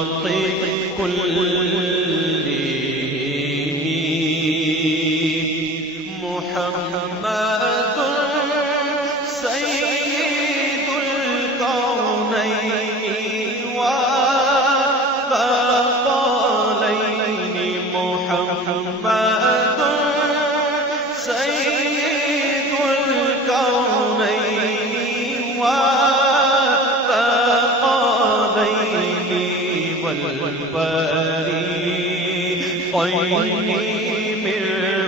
الخلق كلهم محمد سيد الكونين والثقلين محمد سيد الكونين والثقلين والفريقين من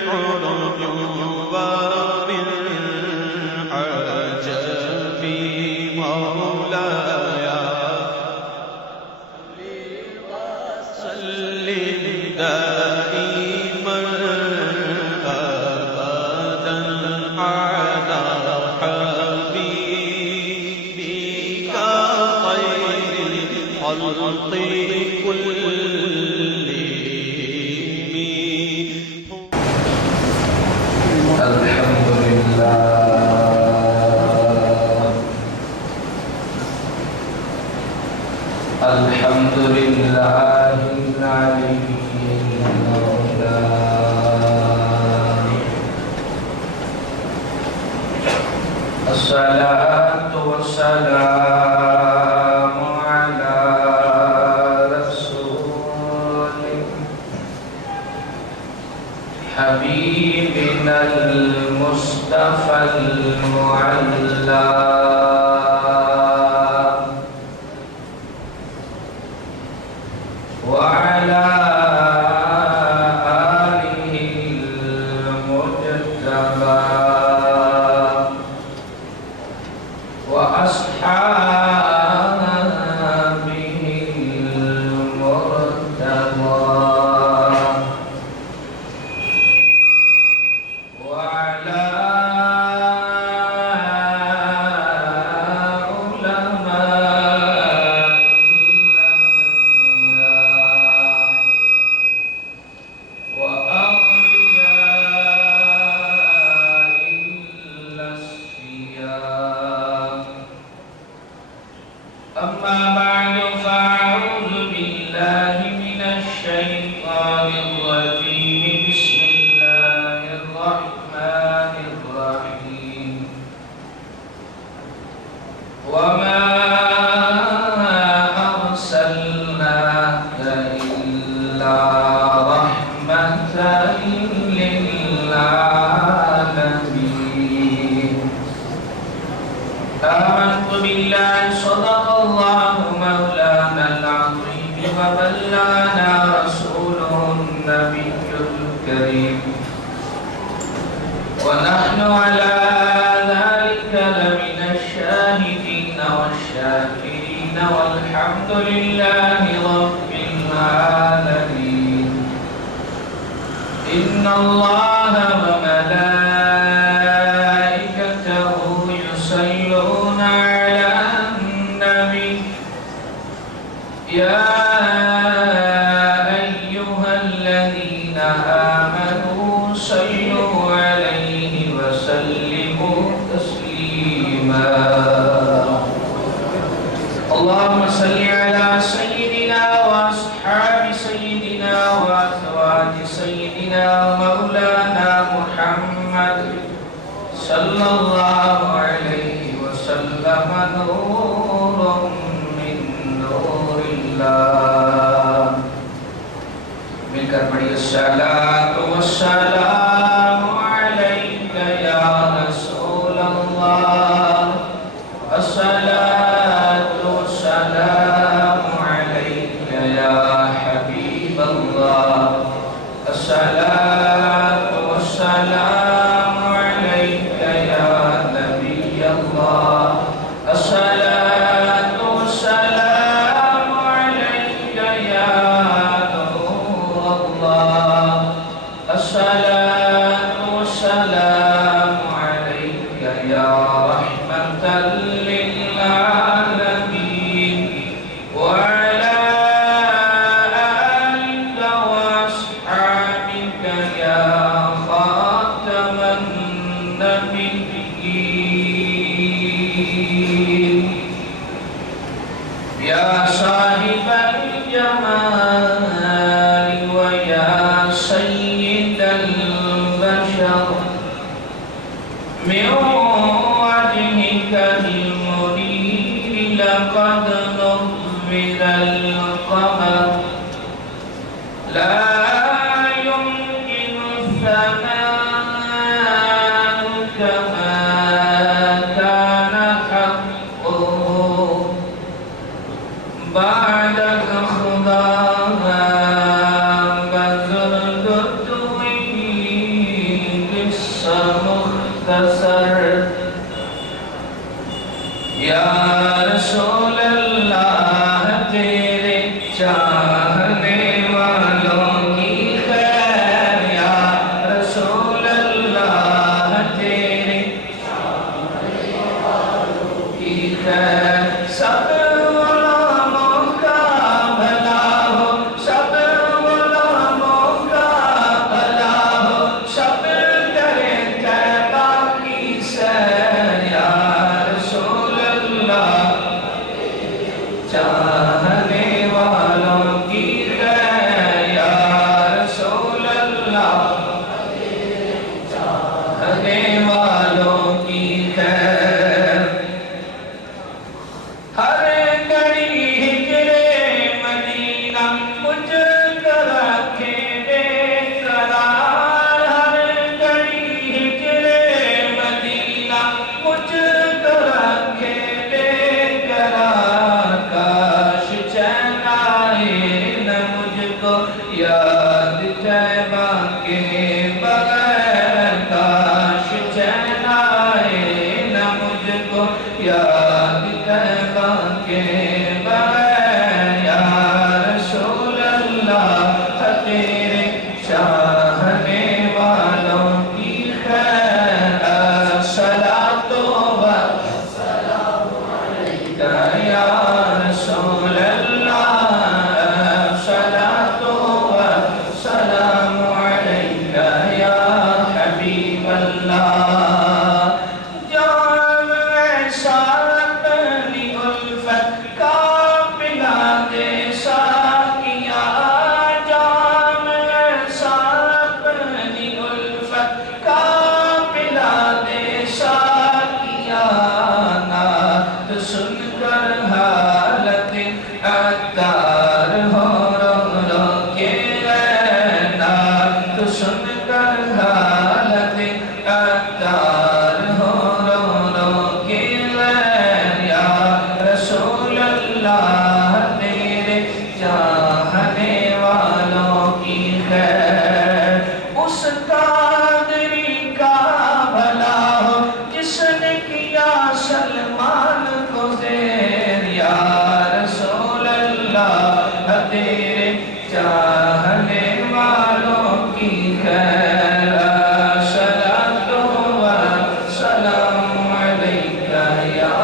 عرب ومن عجم مولاي صل دائما أبدا على حبيبك خير الخلق الحمد لله العلي المولى الصلاة والسلام على رسول حبيبنا المصطفى المعلى وعلى آله المجتبى وأصحابه المرتضى وعلى أما بعد فأعوذ بالله من الشيطان الرجيم بسم الله الرحمن الرحيم وما أرسلناك إلا رحمة للعالمين آمنت بالله صدق الله مولانا العظيم وبلغنا رسوله النبي الكريم ونحن على ذلك لمن الشاهدين والشاكرين والحمد لله رب العالمين إن الله وملائكته يصلون على النبي يا أيها الذين آمنوا صلوا عليه وسلموا تسليما اللهم صل على سيدنا وأصحاب سيدنا وأزواج سيدنا ومولانا محمد صلى الله عليه وسلم نور من نور الله مل کر پڑھیے الصلاۃ والسلام علیک یا رسول اللہ الصلاۃ والسلام علیک یا حبیب اللہ الصلاۃ والسلام علیک یا نبی اللہ الصلاۃ والسلام علیک یا نور اللہ لقد نور القمر لا يمكن الثناء كما كان حقه بعد خضاها بذل الدين قصة مختصر یا رسول اللہ تیرے چاہنے والوں کی خیر یا رسول اللہ تیرے چاہنے والوں کی خیر سب غلاموں کا بھلا ہو سب غلاموں کا بھلا ہو سب کرے طیبہ کی سیر یا چاہنے والوں کی خیر یا رسول اللہ چاہنے والوں کی خیر ہر گھڑی ہجرے مدینہ مجھ کو رکھے بے قرار ہر گھڑی ہجرے مدینہ مجھ کو رکھے بے قرار کاش چین آئے نہ مجھ کو یاد طیبہ کے بغیر کاش چین آئے نہ مجھ کو یاد طیبہ کے بغیر یا رسول اللہ تیرے چاہنے والوں کی خیر الصلاۃ والسلام علیک یا رسول اللہ الصلاۃ والسلام علیک یا حبیب اللہ جام ایسا اپنی الفت کا پلا دے ساقیا جام ایسا اپنی الفت کا پلا دے ساقیا نعت سن کر حالت عطار ہو رو رو کے نعت سن کر حالت عطار ہو رو رو کے یا رسول اللہ تیرے چاہنے والوں کی خیر اس قادری کا بھلا ہو جس نے کیا سلمان کو زیر یا رسول اللہ تیرے چاہنے والوں کی خیر الصلاۃ والسلام علیک یا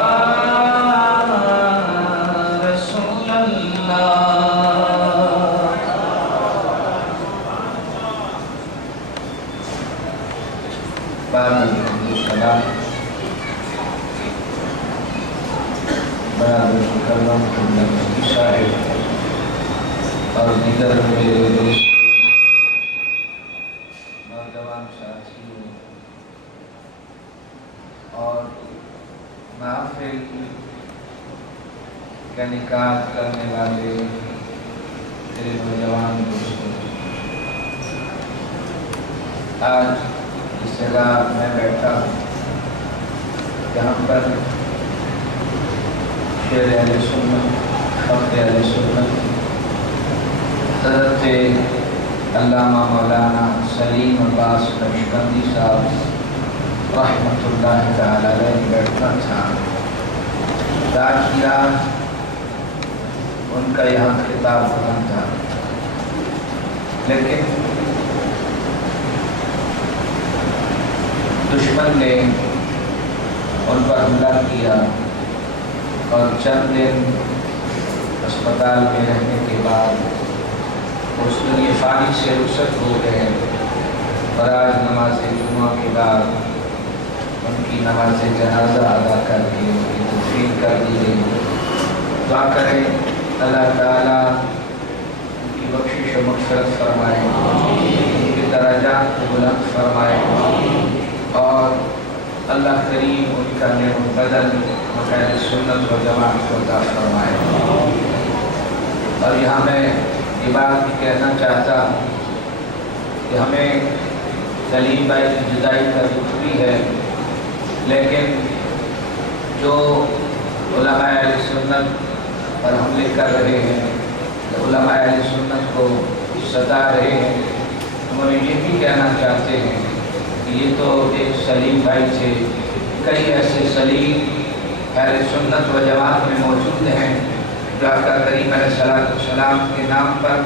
رسول اللہ بعد السلام برادر مکرم مفتی صاحب اور دیگر میرے دوست نوجوان ساتھیوں اور محفل کا انعقاد کرنے والے میرے نوجوان دوستوں آج اس جگہ میں بیٹھا ہوں جہاں پر شیر اہل سنت خط اہل سنت حضرت علامہ مولانا سلیم عباس نقشبندی صاحب رحمۃ اللہ تعالی علیہ بیٹھنا تھا رات کی رات ان کا یہاں خطاب ہونا تھا لیکن دشمن نے ان پر حملہ کیا اور چند دن اسپتال میں رہنے کے بعد اس دنیا فانی سے رخصت ہو گئے اور آج نماز جمعہ کے بعد ان کی نماز جنازہ ادا کر کے ان کی تدفین کر دی گئی دعا کریں اللہ تعالیٰ ان کی بخشش و مغفرت فرمائے ان کے درجات کو بلند فرمائے اور اللہ کریم ان کا نعم بدل اہل سنت و جماعت کو عطا فرمائے۔ اور یہاں میں یہ بات بھی کہنا چاہتا ہوں کہ ہمیں سلیم بھائی کی جدائی کا دکھ بھی ہے، لیکن جو علماء اہل سنت پر حملے کر رہے ہیں، علماء اہل سنت کو ستا رہے ہیں، ہم انہیں یہ بھی کہنا چاہتے ہیں کہ یہ تو ایک سلیم بھائی تھے، کئی ایسے سلیم اہل سنت و جماعت میں موجود ہیں جو آقا کریم علیہ السلام کے نام پر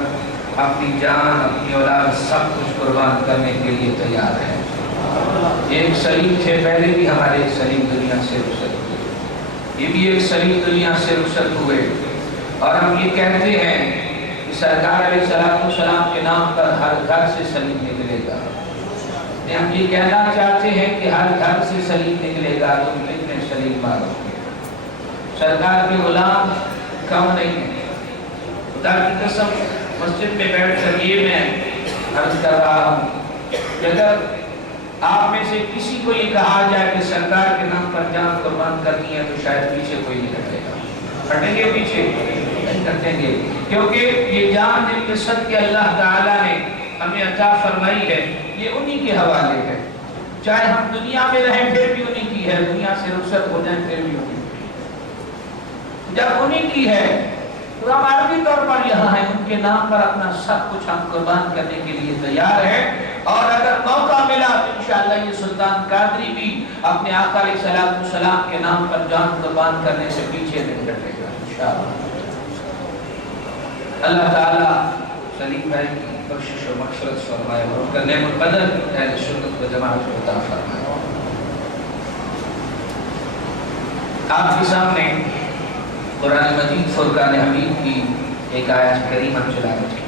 اپنی جان، اپنی اولاد سب کچھ قربان کرنے کے لیے تیار ہیں۔ ایک سلیم تھے، پہلے بھی ہمارے سلیم دنیا سے رخصت ہوئے، یہ بھی ایک سلیم دنیا سے رخصت ہوئے، اور ہم یہ کہتے ہیں کہ سرکار علیہ السلام کے نام پر ہر گھر سے سلیم نکلے گا۔ ہم یہ کہنا چاہتے ہیں کہ ہر گھر سے سلیم نکلے گا، تم کتنے سلیم مارو گے؟ سرکار کے غلام کم نہیں ہے۔ خدا کی قسم مسجد میں بیٹھ کر یہ میں عرض کر رہا ہوں کہ اگر آپ میں سے کسی کو یہ کہا جائے کہ سرکار کے نام پر جان قربان کرنی ہے تو شاید پیچھے کوئی نہیں ہٹے گا۔ ہٹیں گے پیچھے؟ نہیں ہٹیں گے، کیونکہ یہ جان جن کے صدقے اللہ تعالیٰ نے ہمیں عطا فرمائی ہے یہ انہی کے حوالے ہے، چاہے ہم دنیا میں رہیں پھر بھی انہی کی ہے، دنیا سے رخصت ہو جائیں پھر بھی انہی کی، جب انہی کی ہے تو ہم عارضی طور پر یہاں ہیں، ان کے نام پر اپنا سب کچھ ہم قربان کرنے کے لیے تیار ہیں، اور اگر موقع ملا تو انشاءاللہ یہ سلطان قادری بھی اپنے آقا علیہ السلام کے نام پر جان قربان کرنے سے پیچھے نہیں ہٹے گا انشاءاللہ۔ اللہ تعالیٰ سلیم بھائی کی بخشش و مغفرت فرمائے اور ان کا نعم البدل اہل سنت و جماعت کو عطا فرمائے۔ آپ کے سامنے قرآن مجید فرقان حمید کی ایک آیت کریمہ تلاوت کی،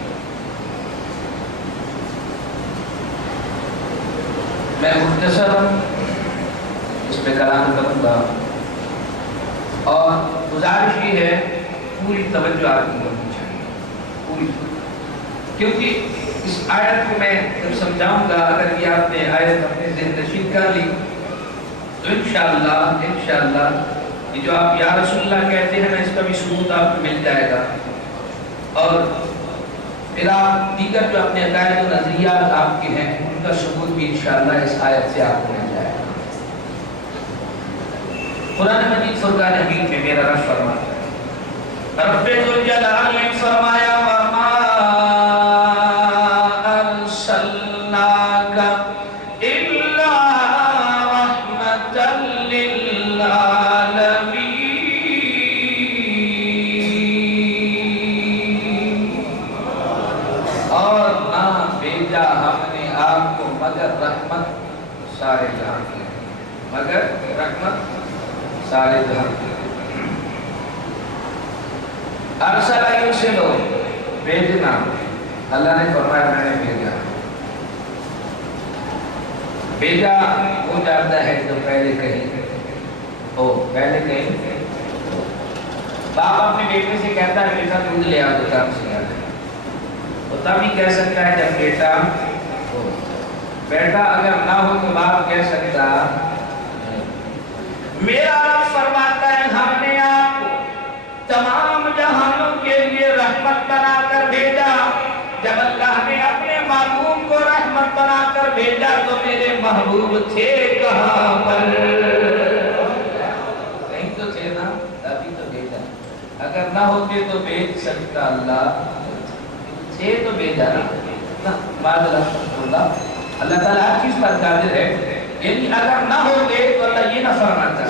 میں مختصر اس پہ کلام کروں گا، اور گزارش یہ ہے پوری توجہ آپ کی کرنی چاہیے، پوری، کیونکہ اس آیت کو میں جب سمجھاؤں گا اگر یہ آپ نے آیت اپنے ذہن نشین کر لی تو انشاءاللہ یہ جو آپ یا رسول اللہ کہتے ہیں نا، اس کا بھی ثبوت آپ کو مل جائے گا، اور پھر آپ دیگر جو اپنے عقائد و نظریات آپ کے ہیں ان کا ثبوت بھی انشاءاللہ اس آیت سے آپ کو مل جائے گا۔ قرآن مجید فرقان حمید میں میرا رب فرماتا ہے، رب ذوالجلال نے فرمایا وَمَا أَرْسَلْنَاكَ إِلَّا رَحْمَةً لِلْعَالَمِينَ، اور نہ بھیجا ہم نے آپ کو مگر رحمت سارے جہاں کی، مگر رحمت سارے جہاں کی۔ ارسل یرسلو، بھیجنا، اللہ نے فرمایا میں نے بھیجا۔ بھیجا ہو جاتا ہے تو پہلے کہیں ہو، پہلے کہیں باپ اپنے بیٹے سے کہتا ہے بیٹا دودھ لے آ دکان سے، تو تب ہی کہہ سکتا ہے جب بیٹا ہو، بیٹا اگر نہ ہو تو باپ کہہ سکتا۔ میرا رب فرماتا ہے ہم نے آپ کو تمام جہانوں کے لیے رحمت بنا کر بھیجا۔ جب اللہ نے اپنے محبوب کو رحمت بنا کر بھیجا تو میرے محبوب تھے کہاں پر؟ کہیں تو تھے نا، تبھی تو بھیجا، اگر نہ ہوتے تو بھیج سکتا اللہ، تھے تو بھیجا نا۔ اللہ تعالیٰ ہر چیز پر قادر ہے، یعنی اگر نہ ہوتے تو اللہ یہ نہ فرماتا،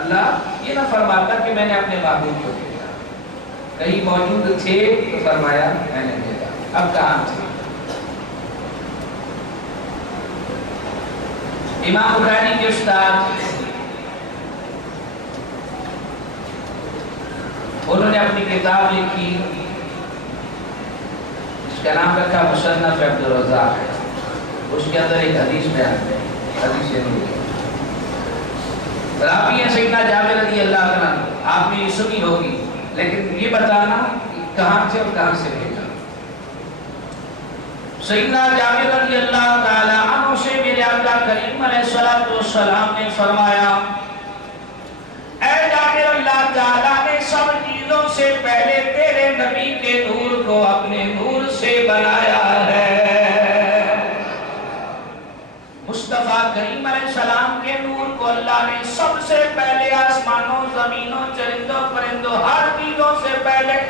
اللہ یہ نہ فرماتا کہ میں نے اپنے محبوب کو بھیجا، کہیں موجود تھے تو فرمایا میں نے بھیجا، اب کہاں تھے؟ امام بخاری کے استاد انہوں نے اپنی کتاب لکھی، اس کا نام رکھا مصنف عبدالرزاق، اس کے اندر ایک حدیث بیان ہے، حدیث نبوی، راوی ہیں سیدنا جابر رضی اللہ عنہ، آپ نے یہ سنی ہوگی، لیکن یہ بتانا کہ کہاں سے اور کہاں سے بھیجا۔ سیدنا جابر رضی اللہ تعالی عنہ سے میرے آقا کریم علیہ السلام نے فرمایا، اے جابر، اللہ تعالیٰ نے سب چیزوں سے پہلے تیرے نبی کے نور کو اپنے نور سے بنایا ہے۔ مصطفیٰ کریم علیہ السلام کے نور کو اللہ نے سب سے پہلے آسمانوں، زمینوں، چرندوں، پرندوں، ہر چیزوں سے پہلے،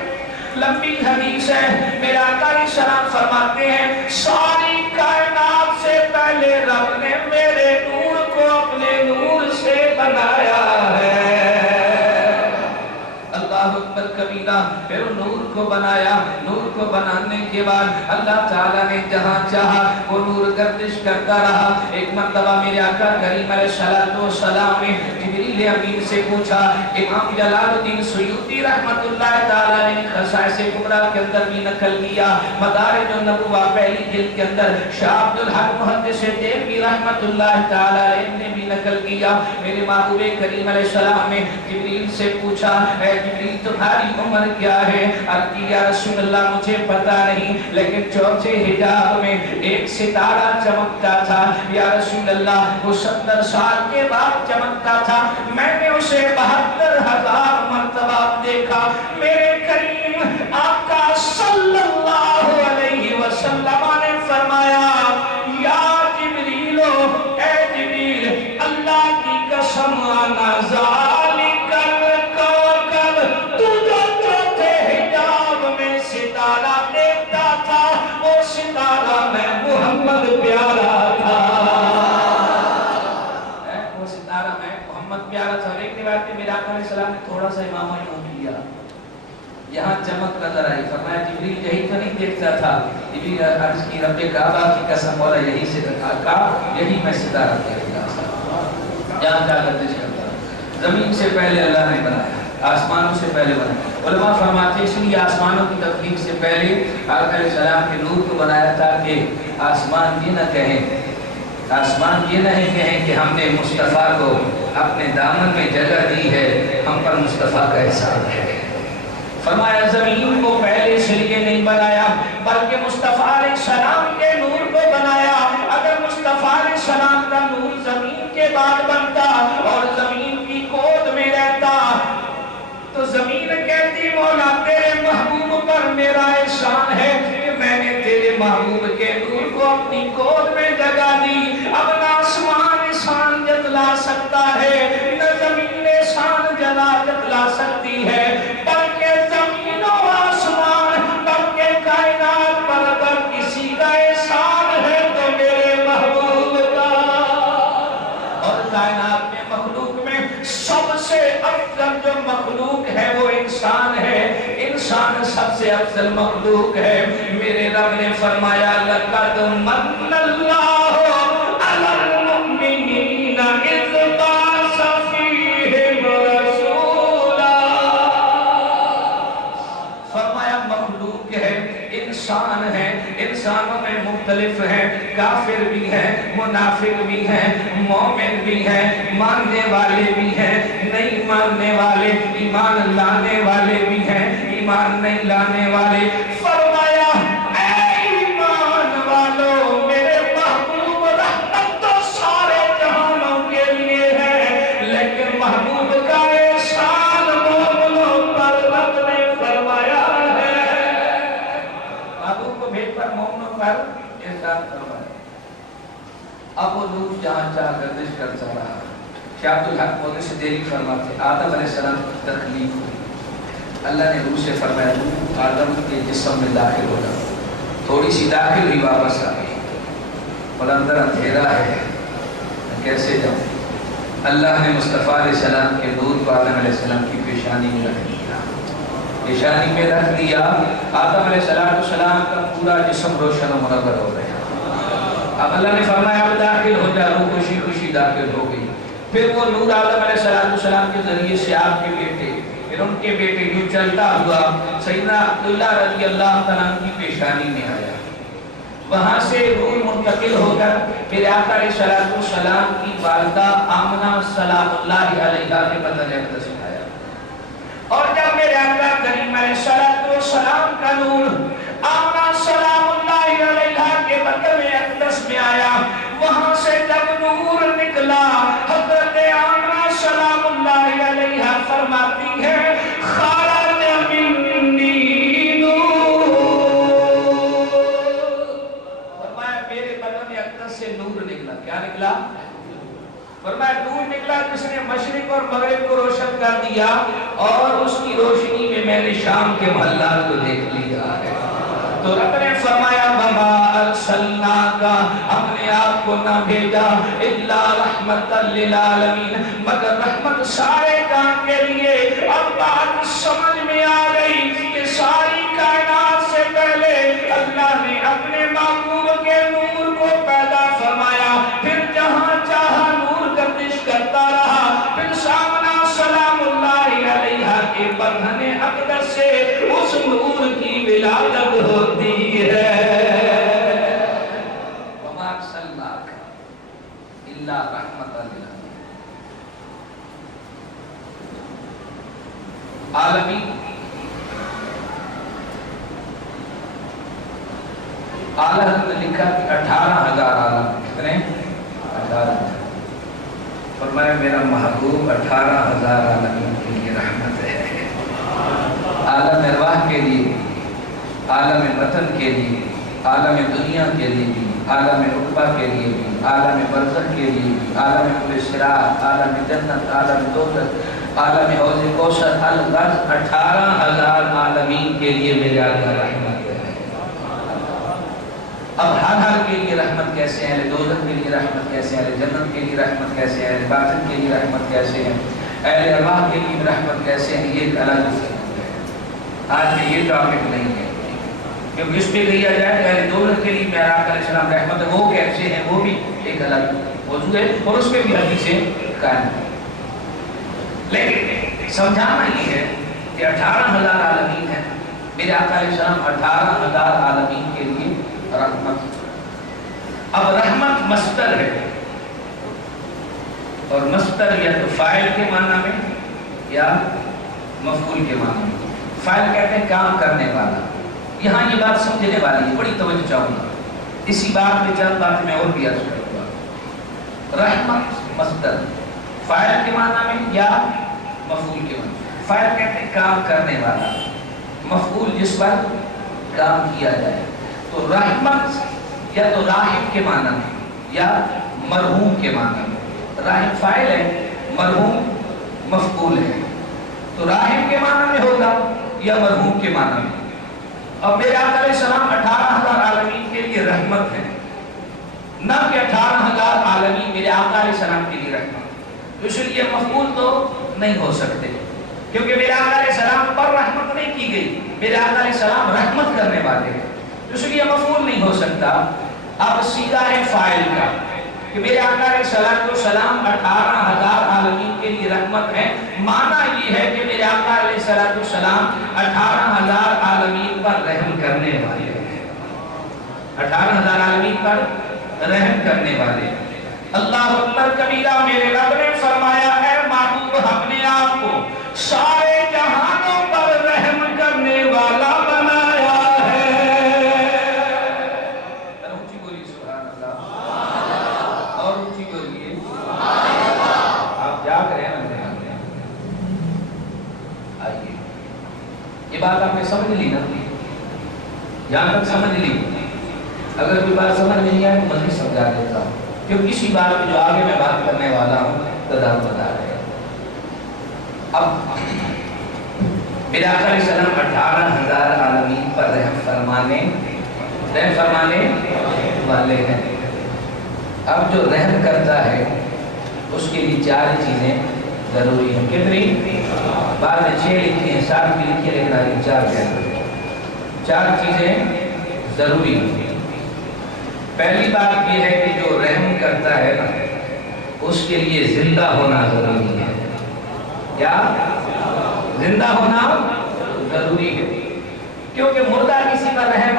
لمبی حدیث ہے، میرے آقا علیہ السلام فرماتے ہیں ساری کائنات سے پہلے رب نے میرے نور کو اپنے نور سے بنایا ہے۔ اللہ اکبر کبیرہ، پھر نور کو بنایا، نور کو بنانے کے بعد اللہ تعالیٰ نے جہاں چاہا وہ نور گردش کرتا رہا۔ ایک مرتبہ میرے آقا کریم علیہ السلام نے جبریل امین سے پوچھا، امام جلال الدین سیوطی رحمت اللہ تعالیٰ نے خصائص کبریٰ کے اندر بھی نقل کیا، مدارج النبوہ پہلی جلد کے اندر شاہ عبدالحق محدث دہلوی رحمت اللہ تعالیٰ نے بھی نقل کیا۔ میرے محبوب کریم علیہ السلام نے جبریل سے پوچھا، اے جبریل تمہاری عمر کیا ہے؟ عرض کی یا رسول اللہ مجھے پتا نہیں، لیکن چوتھے حجاب میں ایک ستارہ چمکتا تھا، یا رسول اللہ وہ 70 سال کے بعد چمکتا تھا، میں نے اسے 72,000 مرتبہ دیکھا۔ میرے کریم آقا صلی اللہ علیہ وسلم نے فرمایا، یا جبریل، اے جبریل، اللہ کی قسم انا ذالک الکوکب، تو جو چوتھے حجاب میں ستارہ دیکھتا تھا وہ ستارہ میں محمد پیارا تھا، وہ ستارہ میں محمد پیارا تھا۔ اور ایک روایت میں میرے آقا علیہ السلام نے تھوڑا سا امامہ یوں کیا، یہاں چمک نظر آئی، فرمایا جبریل یہی تو نہیں دیکھتا تھا؟ جبریل عرض کی رب کعبہ کی قسم مولا یہی سے کہا، یہی میں ستارہ دیکھ رہا تھا، جہاں جا گردش کرتا۔ زمین سے پہلے اللہ نے بنایا، آسمانوں سے پہلے بنایا۔ علماء فرماتے ہیں اس لیے آسمانوں کی تخلیق سے پہلے آقا علیہ السلام کے نور کو بنایا تھا کہ آسمان یہ نہ کہیں، آسمان یہ نہیں کہیں کہ ہم نے مصطفیٰ کو اپنے دامن میں جگہ دی ہے، ہم پر مصطفیٰ کا احسان ہے۔ فرمایا زمین کو پہلے اس لیے نہیں بنایا بلکہ مصطفیٰ علیہ السلام کے نور کو بنایا۔ اگر مصطفیٰ علیہ السلام کا نور زمین کے بعد بنتا اور زمین کی گود میں رہتا تو زمین کہتی مولا تیرے محبوب پر میرا احسان ہے کہ میں نے تیرے محبوب کے نور کو اپنی گود میں جگہ دی۔ اب نہ آسمان احسان جتلا سکتا ہے نہ زمین احسان جتلا سکتی ہے، بلکہ زمین و آسمان بلکہ کائنات پر اگر کسی کا احسان ہے تو میرے محبوب کا۔ اور کائنات میں مخلوق میں سب سے افضل جو مخلوق ہے وہ انسان ہے، انسان سب سے افضل مخلوق ہے۔ میرے رب نے فرمایا لقد من اللہ علی المؤمنین اذ بعث فیہم رسولا۔ فرمایا مخلوق ہے، انسان ہے، انسانوں میں مختلف ہیں، کافر بھی ہیں، منافق بھی ہیں، مومن بھی ہیں، ماننے والے بھی ہیں، نہیں ماننے والے، ایمان لانے والے بھی ہیں، ایمان نہیں لانے والے۔ فرمایا اے ایمان والو میرے محبوب رحمت تو سارے جہانوں کے لیے ہے، لیکن محبوب کا احسان مومنوں پر رب نے فرمایا ہے۔ محبوب کو بھیج پر مومنوں پر احسان فرمایا۔ اب وہ نور جہاں چاہ گردش کرتا رہا۔ شاہ عبدالحق محدث دہلوی فرماتے آدم علیہ السلام کی تخلیق ہوئی، اللہ نے روح سے فرمایا روح آدم کے جسم میں داخل ہو جا، تھوڑی سی داخل ہوئی واپس آ گئی، اور اندر اندھیرا ہے کیسے جاؤں؟ اللہ نے مصطفیٰ علیہ السلام کے نور کو آدم علیہ السلام کی پیشانی میں رکھ دیا، پیشانی میں رکھ دیا۔ آدم علیہ السلام کا پورا جسم روشن و منور ہو گیا۔ اب اللہ نے فرمایا اب داخل ہو جا، روح خوشی خوشی داخل ہو گئی۔ پھر وہ نور آدم علیہ السلام کے ذریعے سے آپ کے بیٹے، پھر ان کے بیٹے یوں چلتا ہوا سیدنا عبداللہ رضی اللہ عنہ کی پیشانی میں آیا، وہاں سے روح منتقل ہو کر پھر آقا علیہ السلام کی والدہ آمنہ سلام اللہ علیہا کے بدن اقدس میں آیا۔ اور جب میرے آقا کریم علیہ السلام کا نور آمنہ سلام اللہ علیہا کے نکلا. حضرت آمنہ سلام اللہ علیہا فرماتی ہے خرج منی نور. فرمایا میرے بدن اقدس سے نور نکلا. کیا نکلا؟ فرمایا نور نکلا جس نے مشرق اور مغرب کو روشن کر دیا اور اس کی روشنی میں میں نے شام کے محلات کو دیکھ لیا ہے. تو رب نے فرمایا وما ارسلناک, ہم نے آپ کو نہ بھیجا الا رحمت للعالمین, مگر رحمت سارے کام کے لیے. اب بات سمجھ میں آ گئی کہ ساری کائنات سے پہلے اللہ نے اپنے محبوب کے نور کو پیدا فرمایا, پھر جہاں چاہا نور گردش کرتا رہا. پھر سامنا سلام اللہ علیہا کے بدن اقدس سے اس نور کی ولادت ہوتی ہے. وما ارسلناک الا رحمت للعالمین. عالمین اعلیٰ حضرت نے لکھا کہ 18,000 عالم. کتنے؟ 18,000. فرمایا میرا محبوب 18,000 عالمین کے لیے رحمت ہے. عالم ارواح کے لیے, عالم وطن کے لیے, عالم دنیا کے لیے بھی, عالم عقبہ کے لیے بھی, عالم برزخ کے لیے بھی, عالم کل صراط, عالم جنت, عالم دوزخ, عالم حوض کوثر, الغرض 18,000 عالمین کے لیے میرے آقا رحمت ہے. اب ہر کے لیے رحمت کیسے ہے, اہل دوزخ کے لیے رحمت کیسے ہے, اہل جنت کے لیے رحمت کیسے ہے, اہل باطن کے لیے رحمت کیسے ہے, اہل ارواح کے لیے رحمت کیسے ہے, یہ ایک الگ ہے. آج میں یہ ٹاپک نہیں ہے کیونکہ اس پہ کہا جائے کہ اہل دوزخ کے لیے میرا آقا علیہ السلام رحمت ہے, وہ کیسے ہیں, وہ بھی ایک الگ موضوع ہے اور اس پہ بھی حدیثیں قائم ہیں. لیکن سمجھانا یہ ہے کہ 18,000 عالمین ہیں. میرے آقا علیہ السلام 18,000 عالمین کے لیے رحمت. اب رحمت مصدر ہے اور مصدر یا تو فاعل کے معنی میں یا مفعول کے معنی میں. فاعل کہتے ہیں کام کرنے والا. یہاں یہ بات سمجھنے والی ہے, بڑی توجہ چاہوں گا. اسی بات میں چند بات میں اور بھی عرض کروں گا. رحمت مصدر فاعل کے معنی میں یا مفعول کے معنی. فاعل کہتے ہیں کام کرنے والا, مفعول جس پر کام کیا جائے. تو رحمت یا تو راحم کے معنی میں یا مرحوم کے معنی میں. راحم فاعل ہے, مرحوم مفعول ہے. تو راحم کے معنی میں ہوگا یا مرحوم کے معنی میں. اب میرے آقا علیہ السلام 18,000 عالمین کے لیے رحمت ہے, نہ کہ 18,000 عالمین میرے آقا علیہ السلام کے لیے رحمت. تو اس لیے مفعول تو نہیں ہو سکتے کیونکہ میرے آقا علیہ السلام پر رحمت نہیں کی گئی. میرے آقا علیہ السلام رحمت کرنے والے ہیں, اس لیے مفعول نہیں ہو سکتا. اب سیدھا ہے فاعل کا کہ میرے آقا علیہ السلام 18,000 عالمین کے لیے رحمت ہے. معنی یہ ہے کہ میرے آقا علیہ السلام 18,000 عالمین پر رحم کرنے والے ہیں. 18,000 عالمین پر رحم کرنے والے. اللہ اکبر کبیرہ. میرے رب نے فرمایا اے محبوب, ہم نے آپ کو سارے جہانوں پر رحم کرنے والا بنایا ہے. اونچی بولیے سبحان اللہ, اور اونچی بولیے. آپ جاگ رہے ہیں نا. آئیے, یہ بات آپ نے سمجھ لی نا, یہاں تک سمجھ لی. اگر کوئی بات سمجھ نہیں آئے تو مزید سمجھا دیتا ہوں کیونکہ اسی بات میں جو آگے میں بات کرنے والا ہوں تدام بتا رہے ہیں. اب میرے آقا علیہ السلام 18,000 عالمین پر رحم فرمانے والے ہیں. اب جو رحم کرتا ہے اس کے لیے 4 چیزیں ضروری ہیں. کتنی؟ بعد میں 6 لکھی ہیں, 7 بھی لکھی ہے, لیکن آگے 4 کہتے ہیں. 4 چیزیں ضروری ہیں. پہلی بات یہ ہے کہ جو رحم کرتا ہے نا اس کے لیے زندہ ہونا ضروری ہے. کیا؟ زندہ ہونا ضروری ہے کیونکہ مردہ کسی کا رحم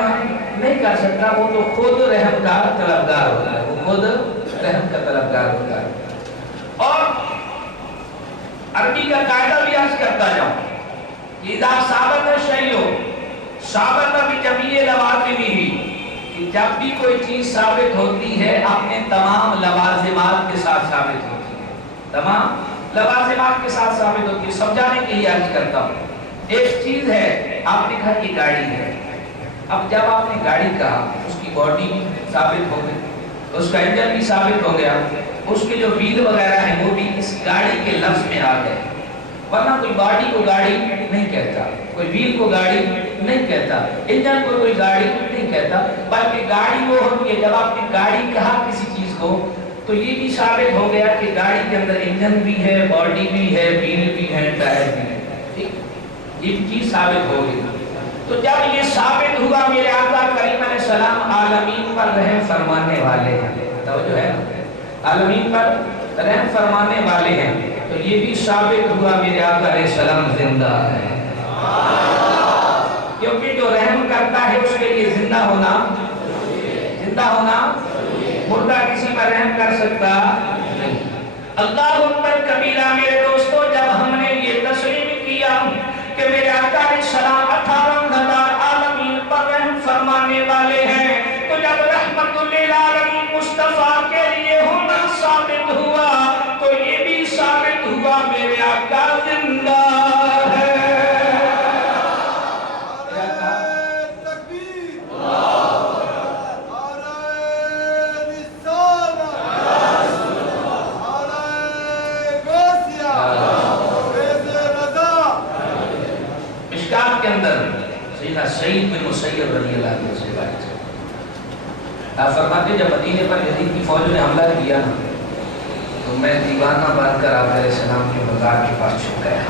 نہیں کر سکتا. وہ تو خود رحم کا طلبگار ہوتا ہے, وہ خود رحم کا طلبگار ہوتا ہے. اور عربی کا قاعدہ بھی عرض کرتا جاؤں, اذا ثابت الشیء ثابت بجمیع لوازمہ, کہ جب بھی کوئی چیز ثابت ہوتی ہے اپنے تمام لوازمات کے ساتھ ثابت ہوتی ہے، تمام لوازمات کے ساتھ ثابت ہوتی ہے۔ سمجھانے کے لیے عرض کرتا ہوں، ایک چیز ہے آپ نے کہا یہ گاڑی ہے، اب جب آپ نے گاڑی کہا اس کی باڈی بھی ثابت ہو گئی، اس کا انجن بھی ثابت ہو گیا، اس کے جو ویل وغیرہ ہیں وہ بھی اس گاڑی کے لفظ میں آ گئے، ورنہ کوئی باڈی کو گاڑی نہیں کہتا، کوئی ویل کو گاڑی نہیں کہتا، انجن کو کوئی گاڑی نہیں کہتا، بلکہ گاڑی وہ ہوتی ہے جب آپ نے گاڑی کہا کسی چیز کو تو یہ بھی ثابت ہو گیا کہ گاڑی کے اندر انجن بھی ہے، باڈی بھی ہے، ویل بھی ہے، ٹائر بھی ہے، ٹھیک، یہ چیز ثابت ہو گئی۔ تو جب یہ ثابت ہوا میرے آقا کریم علیہ السلام عالمین پر رحم فرمانے والے ہیں، توجہ ہے نا، عالمین پر رحم فرمانے والے ہیں، تو یہ بھی ثابت ہوا میرے آقا علیہ السلام زندہ ہے، کیونکہ جو رحم کرتا ہے اس کے لیے زندہ ہونا، مردہ کسی پر رحم کر سکتا نہیں۔ اللہ اکبر کبیرہ میرے دوستو، جب ہم نے یہ تسلیم کیا کہ میرے آقا علیہ السلام 18,000 عالمین پر رحم فرمانے والے ہیں، تو جب رحمت للعالمین مصطفیٰ کے لیے ہونا ثابت ہوا تو یہ بھی ثابت ہوا میرے آقا زندہ ہے۔ سعید بن مسیب رضی اللہ عنہ سے بات ہے، آپ فرماتے جب مدینے پر یزید کی فوج نے حملہ کیا تو میں دیوانہ باندھ کر آپ علیہ السلام کے مزار کے پاس چھپ گیا،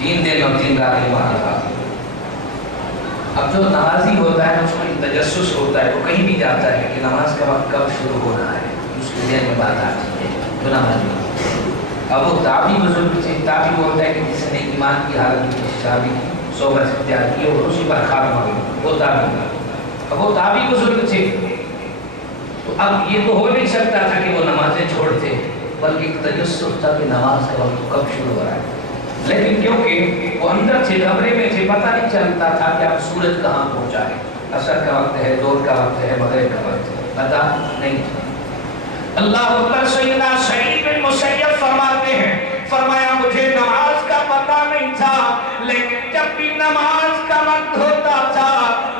3 دن اور 3 راتیں وہاں رہا۔ اب جو نمازی ہوتا ہے اس کو ایک تجسس ہوتا ہے، وہ کہیں بھی جاتا ہے کہ نماز کا وقت کب شروع ہو رہا ہے، اس کے ذہن میں بات آتی ہے جو نمازی۔ اب وہ تابعی بزرگ سے تابعی ہوتا ہے کہ جس نے ایمان کی حالت میں شادی کی، صحبت اختیار کی اور اسی پر خاتمہ ہوئی، وہ تابعی۔ اب وہ تابعی بزرگ تھے تو اب یہ تو ہو نہیں سکتا تھا کہ وہ نمازیں چھوڑتے، بلکہ ایک تجسس تھا کہ نماز کا وقت کب شروع ہو رہا ہے، لیکن کیونکہ وہ اندر تھے، کمرے میں تھے، پتہ نہیں چلتا تھا کہ اب سورج کہاں پہنچا ہے، عصر کا وقت ہے، ظہر کا وقت ہے، مغرب کا وقت ہے، پتہ نہیں تھا۔ اللہ اکبر، سیدنا سعید بن مسیب فرماتے ہیں، فرمایا مجھے نماز کا پتہ نہیں تھا، لیکن جب بھی نماز کا وقت ہوتا تھا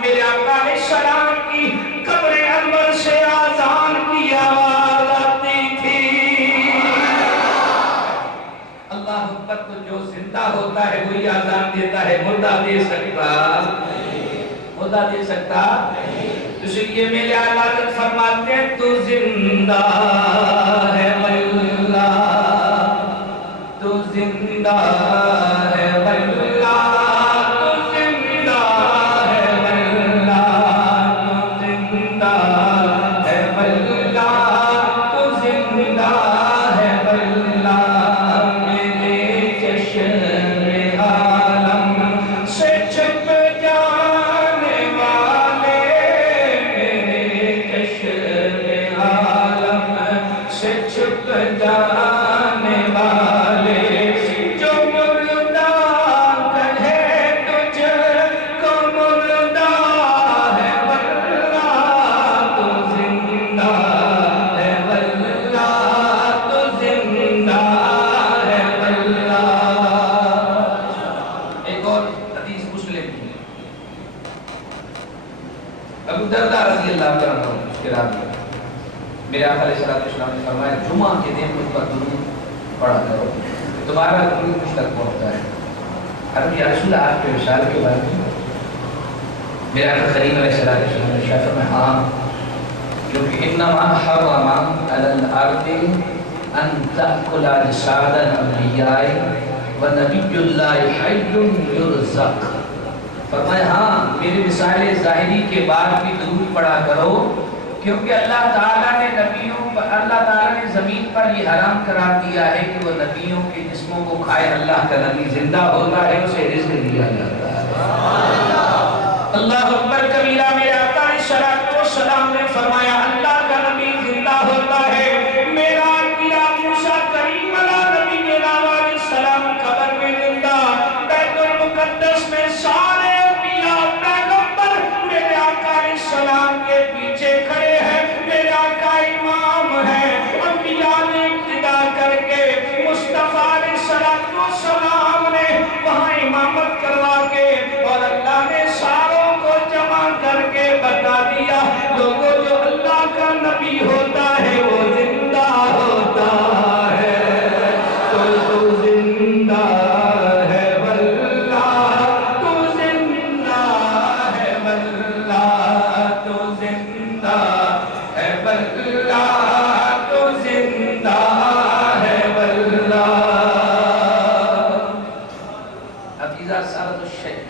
میرے آقا علیہ السلام کی قبر انور سے آذان کی آواز آتی تھی۔ اللہ اکبر، تو جو زندہ ہوتا ہے وہی آذان دیتا ہے، مردہ دے سکتا اس لیے میرے آقا فرماتے ہیں تو زندہ ہے واللہ، تو زندہ ہے واللہ، تو زندہ ہے واللہ، تو زندہ ہے واللہ، تو زندہ ہے واللہ، میرے چشم عالم سے چھپ جانے والے، میرے چشم عالم سے چھپ جانے والے، جو مردہ کہے تجھ کو مردہ ہے واللہ، تو زندہ ہے واللہ، تو زندہ ہے واللہ۔ ایک اور حدیث مسلم کی، ابو درداء رضی اللہ عنہ اس کے راوی ہیں، میرے آقا علیہ السلام نے فرمایا جمعہ کے دن مجھ پر درود پڑھا کرو، تمہارا درود مجھ تک پہنچتا ہے۔ اب یا رسول اللہ آپ کے وصال کے بارے میں میرے آقا کریم علیہ السلام نے ارشاد فرمایا ہاں، کیونکہ انما حرم علی الارض ان تأکل اجساد الانبیاء ونبی اللہ حی یرزق۔ فرمایا ہاں میرے مثال ظاہری کے بعد بھی درود پڑھا کرو، کیونکہ اللہ تعالیٰ نے اللہ تعالیٰ نے زمین پر یہ حرام قرار دیا ہے کہ وہ نبیوں کے جسموں کو کھائے، اللہ کا نبی زندہ ہوتا ہے اسے رزق دیا جاتا ہے۔ اللہ اکبر کبیرہ، میرے آقا علیہ السلام نے فرمایا اللہ کا نبی زندہ ہوتا ہے، میرا انبیاء موسیٰ کریم علیہ نبی علیہ السلام قبر میں زندہ، بیت المقدس میں سارے انبیاء پیغمبر میرے آقا علیہ السلام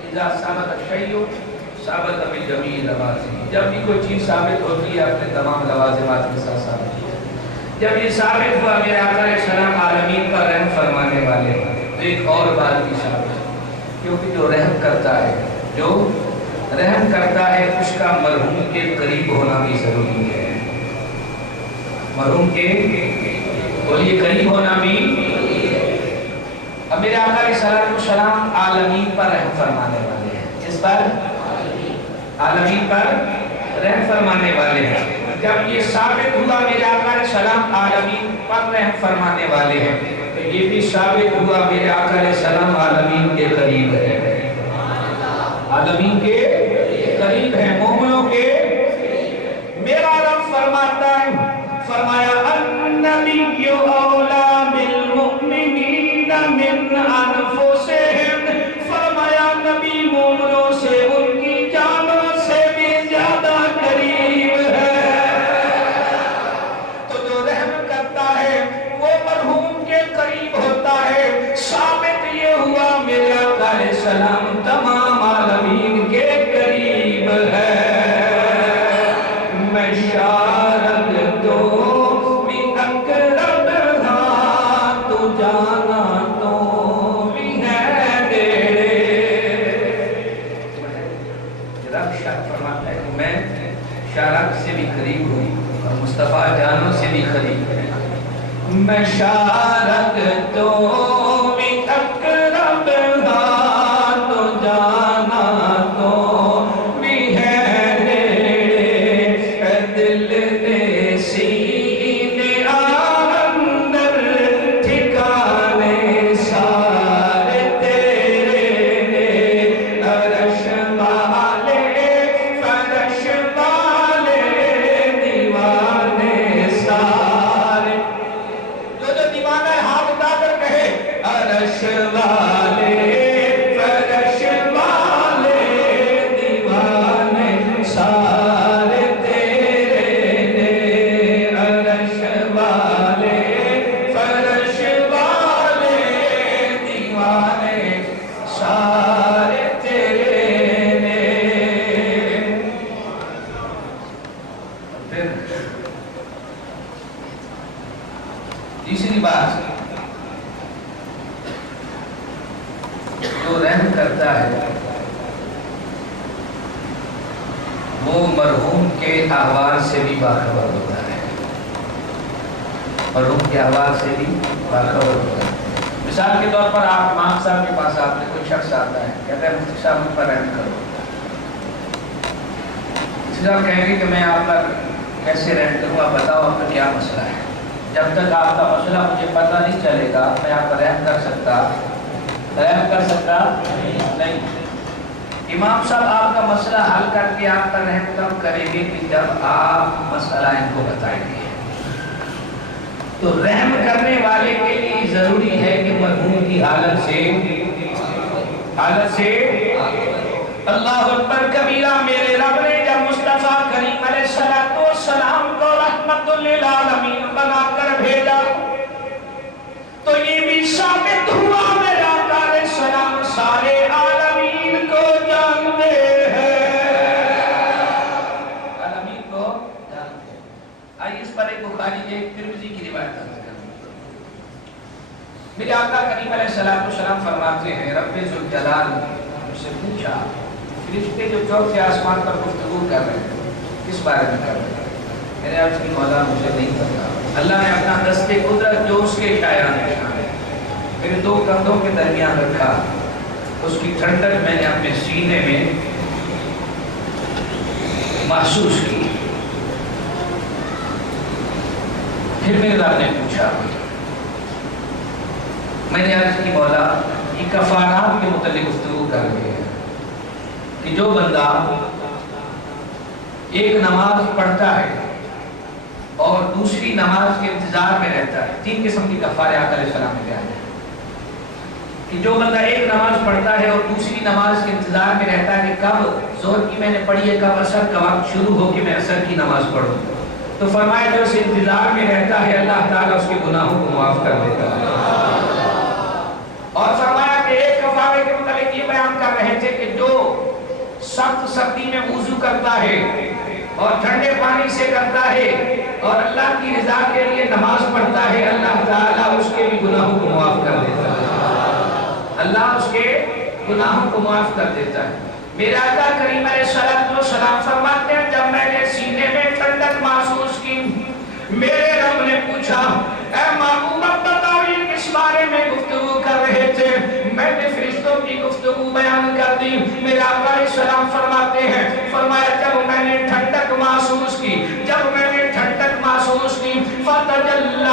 اذا ثبت الشیء ثبت بجمیع لوازمہ، جب بھی کوئی چیز ثابت ہوتی ہے اپنے تمام لوازمات کے ساتھ ثابت ہوتی ہے۔ جب یہ ثابت ہوا میرے آقا علیہ السلام عالمین پر رحم فرمانے والے، تو ایک اور بات بھی ثابت ہے، کیونکہ جو رحم کرتا ہے اس کا مرحوم کے قریب ہونا بھی ضروری ہے۔ مرحوم کے بولیے قریب ہونا بھی۔ اب میرے آقا علیہ السلام عالمین پر رحم فرمانے والے ہیں، اس پر عالمین پر رحم فرمانے والے ہیں۔ جب یہ ثابت ہوا میرے آقا علیہ السلام عالمین پر رحم فرمانے والے ہیں، تو یہ بھی ثابت ہوا میرے آقا علیہ السلام عالمین کے قریب ہے، عالمین کے قریب ہے، مومنوں کے۔ میرا رب فرماتا ہے، فرمایا النبی اولا بالمؤمنین من انفسہم، فرمایا نبی مومنوں سے ان کی جانوں سے بھی زیادہ قریب ہے۔ تو جو رحم کرتا ہے وہ مرحوم کے قریب ہوتا ہے۔ ثابت یہ ہوا میرے آقا علیہ السلام تمام عالمین کے قریب ہے۔ میں شارت تو بھی اقرب ہاں، تو جانا تو بھی ہے نیڑے۔ رب شاہ فرماتا ہے کہ میں شارت سے بھی قریب ہوں اور مصطفیٰ جانوں سے بھی قریب ہے۔ میں شارت تو بھی اقرب ہاں، تو جانا تو بھی ہے نیڑے۔ اے دل نے سینے اندر ٹھکانے سارے تیرے نے، عرش والے فرش والے دیوانے سارے۔ جو دیوانہ ہے ہاتھ اٹھا کر کہے عرش والے فرش والے دیوانے سارے تیرے نے، عرش والے فرش والے دیوانے سارے تیرے نے۔ پھر تیسری بات، جو رحم کرتا ہے وہ مرحوم کے احوال سے بھی باخبر ہوتا ہے، مرحوم کے احوال سے بھی باخبر ہوتا ہے۔ مثال کے طور پر آپ امام صاحب کے پاس آپ نے کوئی شخص آتا ہے، کہتا ہے مفتی صاحب مجھ پر رحم کرو۔ مفتی صاحب کہیں گے کہ میں آپ پر کیسے رحم کروں، آپ بتاؤ آپ کا کیا مسئلہ ہے۔ جب تک آپ کا مسئلہ مجھے پتہ نہیں چلے گا میں آپ پر رحم کر سکتا نہیں۔ امام صاحب آپ کا مسئلہ حل کر کے آپ پر رحم کب کریں گے کہ جب آپ مسئلہ ان کو بتائیں گے۔ تو رحم کرنے والے کے لیے ضروری ہے کہ مرحوم کی حالت سے اللہ اکبر کبیرہ۔ میرے رب نے جب مصطفیٰ کریم علیہ السلام کو رحمت للعالمین بنا کر بھیجا تو یہ بھی ثابت ہوا میرا آقا علیہ السلام سارے عالمین کو جانتے ہیں، عالمین کو جانتے ہیں۔ آئیے اس پر ایک بخاری کے ترمذی کی روایت ہے۔ میرے آقا کریم علیہ السلام فرماتے ہیں رب ذوالجلال مجھ سے پوچھا فرشتے جو چوتھے آسمان پر گفتگو کر رہے ہیں کس بارے میں کر رہے ہیں؟ میرے عرض کی مولا مجھے نہیں پتا۔ اللہ نے اپنا دست قدرت جو اس کے شایان نشان ہے میرے دو کندھوں کے درمیان رکھا، اس کی ٹھنڈک میں نے اپنے سینے میں محسوس کی۔ پھر میرے رب نے پوچھا، میں نے عرض کی مولا یہ کفارات کے متعلق گفتگو کر رہے ہیں کہ جو بندہ ایک نماز پڑھتا ہے اور دوسری نماز کے انتظار میں رہتا ہے، تین قسم کی کفارے آقا علیہ السلام نے بیان ہیں کہ جو بندہ ایک نماز پڑھتا ہے اور دوسری نماز کے انتظار میں رہتا ہے کہ کب ظہر کی میں نے پڑھی ہے، کب عصر کا وقت شروع ہو کہ میں عصر کی نماز پڑھوں، تو فرمایا جو اس انتظار میں رہتا ہے اللہ تعالیٰ اس کے گناہوں کو معاف کر دیتا ہے۔ اور فرمایا کہ ایک کفارے کے متعلق والد یہ بیان کر رہے تھے کہ جو سخت سردی میں وضو کرتا ہے اور ٹھنڈے پانی سے کرتا ہے اور اللہ کی رضا کے لیے نماز پڑھتا ہے، اللہ تعالیٰ اس کے بھی گناہوں کو معاف کر دیتا ہے، اللہ اس کے گناہوں کو معاف کر دیتا ہے۔ میرا آقا کریم علیہ السلام فرماتے ہیں جب میں نے سینے میں ٹھنڈک محسوس کی، میرے رب نے پوچھا اے محبوب بتاؤ یہ کس بارے میں گفتگو کر رہے تھے؟ میں نے فرشتوں کی گفتگو بیان کر دی۔ میرا آقا علیہ السلام فرماتے ہیں، فرمایا جب میں نے ٹھنڈک محسوس کی، جب میں نے ٹھنڈک محسوس کی فتجلی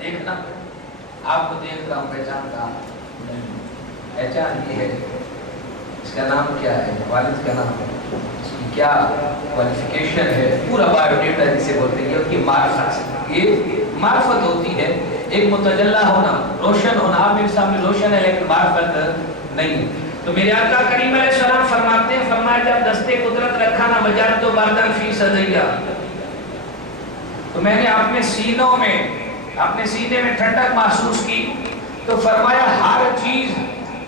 دیکھنا، آپ کو دیکھ رہا ہوں پہچان رہا نہیں، پہچان یہ ہے اس کا نام کیا ہے، والد کا نام ہے، اس کی کیا کوالیفیکیشن ہے، پورا بایو ڈیٹا جسے بولتے ہیں، یہ ان کی معرفت، یہ معرفت ہوتی ہے، ایک متجلی ہونا، روشن ہونا، آپ میرے سامنے روشن ہے لیکن معرفت نہیں۔ تو میرے آقا کریم علیہ السلام فرماتے ہیں، فرمایا جب دستے قدرت رکھا نہ بجائے تو بردن فی صدیہ، تو میں نے اپنے سینوں میں، اپنے سینے میں ٹھنڈک محسوس کی، تو فرمایا ہر چیز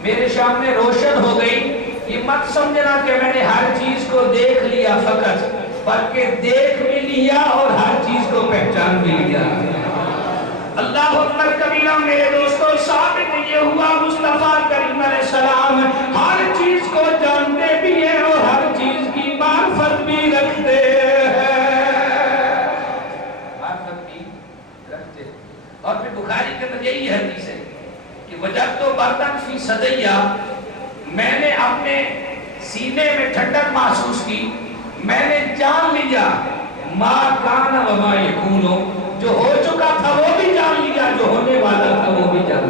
میرے سامنے روشن ہو گئی۔ یہ مت سمجھنا کہ میں نے ہر چیز کو دیکھ لیا فقط، بلکہ دیکھ بھی لیا اور ہر چیز کو پہچان بھی لیا۔ اللہ اکبر کبیرہ میرے دوستو، ثابت یہ ہوا مصطفیٰ کریم علیہ السلام ہر چیز کو جانتے بھی ہیں اور ہر چیز کی معرفت بھی رکھتے ہیں، اور پھر بخاری کے اندر یہی حدیث ہے کہ وجب تو بردن فی صدیہ، میں نے اپنے سینے میں ٹھنڈک محسوس کی، میں نے جان لیا ما کان و ما یکون، جو ہو چکا تھا وہ بھی جان لیا، جو ہونے والا تھا وہ بھی جان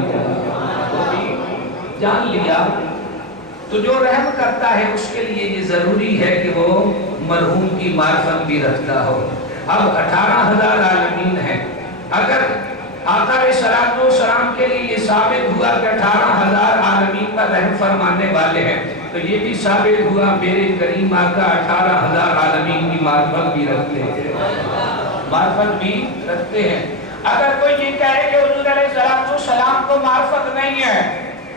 لیا۔ تو جو رحم کرتا ہے اس کے لیے یہ ضروری ہے کہ وہ مرحوم کی معرفت بھی رکھتا ہو۔ اب 18,000 عالمین ہیں، اگر آقا علیہ السلام کے لیے یہ ثابت ہوا کہ 18,000 عالمین پر رحم فرمانے والے ہیں، تو یہ بھی ثابت ہوا میرے کریم آقا 18,000 عالمین کی معرفت بھی رکھتے ہیں، معرفت بھی رکھتے ہیں۔ اگر کوئی یہ کہے کہ حضور علیہ السلام کو معرفت نہیں ہے،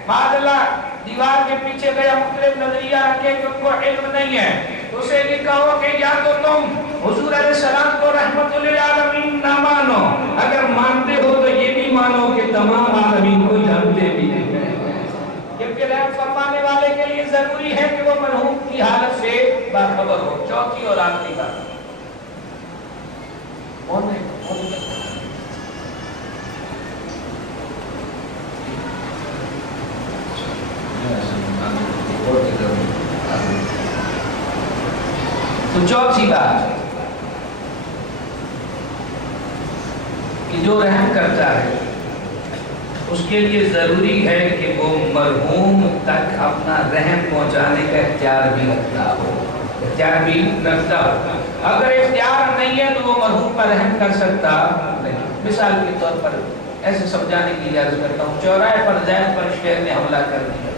معاذ اللہ دیوار کے پیچھے گیا مختلف نظریہ رکھے کہ ان کو علم نہیں ہے، تو اسے یہ کہو کہ یا تو تم حضور علیہ السلام کو رحمت للعالمین نہ مانو، اگر مانتے ہو تو یہ بھی مانو کہ تمام عالمین کو جانتے بھی ہیں، کیونکہ رحم فرمانے والے کے لیے ضروری ہے کہ وہ مرحوم کی حالت سے باخبر ہو۔ چوتھی اور آخری بات، تو چوتھی بات کہ جو رحم کرتا ہے اس کے لیے ضروری ہے کہ وہ مرحوم تک اپنا رحم پہنچانے کا اختیار بھی رکھتا ہو، اختیار بھی رکھتا ہو۔ اگر اختیار نہیں ہے تو وہ مرحوم پر رحم کر سکتا نہیں۔ مثال کے طور پر ایسے سمجھانے کی اجازت کرتا ہوں، چوراہے پر زید پر شیر نے حملہ کر دیا،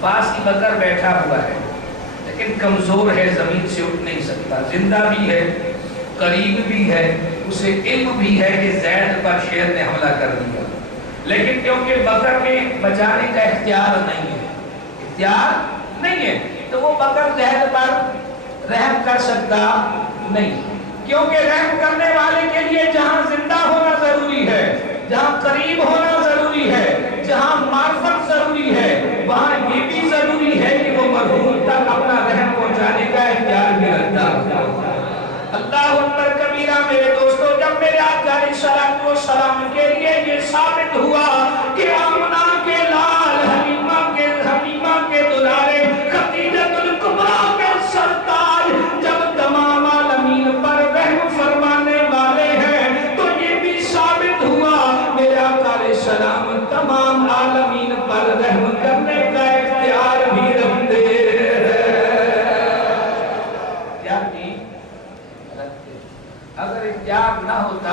پاس کی بکر بیٹھا ہوا ہے لیکن کمزور ہے، زمین سے اٹھ نہیں سکتا، زندہ بھی ہے، قریب بھی ہے، اسے علم بھی ہے کہ زید پر شیر نے حملہ کر دیا، لیکن کیونکہ بکر میں بچانے کا اختیار نہیں ہے تو وہ بکر زید پر رحم کر سکتا نہیں، کیونکہ رحم کرنے والے کے لیے جہاں زندہ ہونا ضروری ہے، جہاں قریب ہونا ضروری ہے، جہاں معرفت ضروری ہے، وہاں یہ بھی ضروری ہے کہ وہ مرحوم تک اپنا رحم پہنچانے کا اختیار بھی رکھتا ہے۔ اللہ اکبر کبیرہ میرے دوستو، جب میرے آقا علیہ السلام کے لیے یہ ثابت ہوا کہ آمنہ کے لال، حلیمہ کے دلارے، خدیجۃ الکبریٰ کے سرتاج جب تمام عالمین پر رحم فرمانے والے ہیں، تو یہ بھی ثابت ہوا میرے آقا علیہ السلام تمام عالمین پر رحم کرنے کا اختیار بھی رکھتے ہیں۔ اگر اختیار نہ ہوتا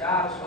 400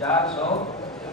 400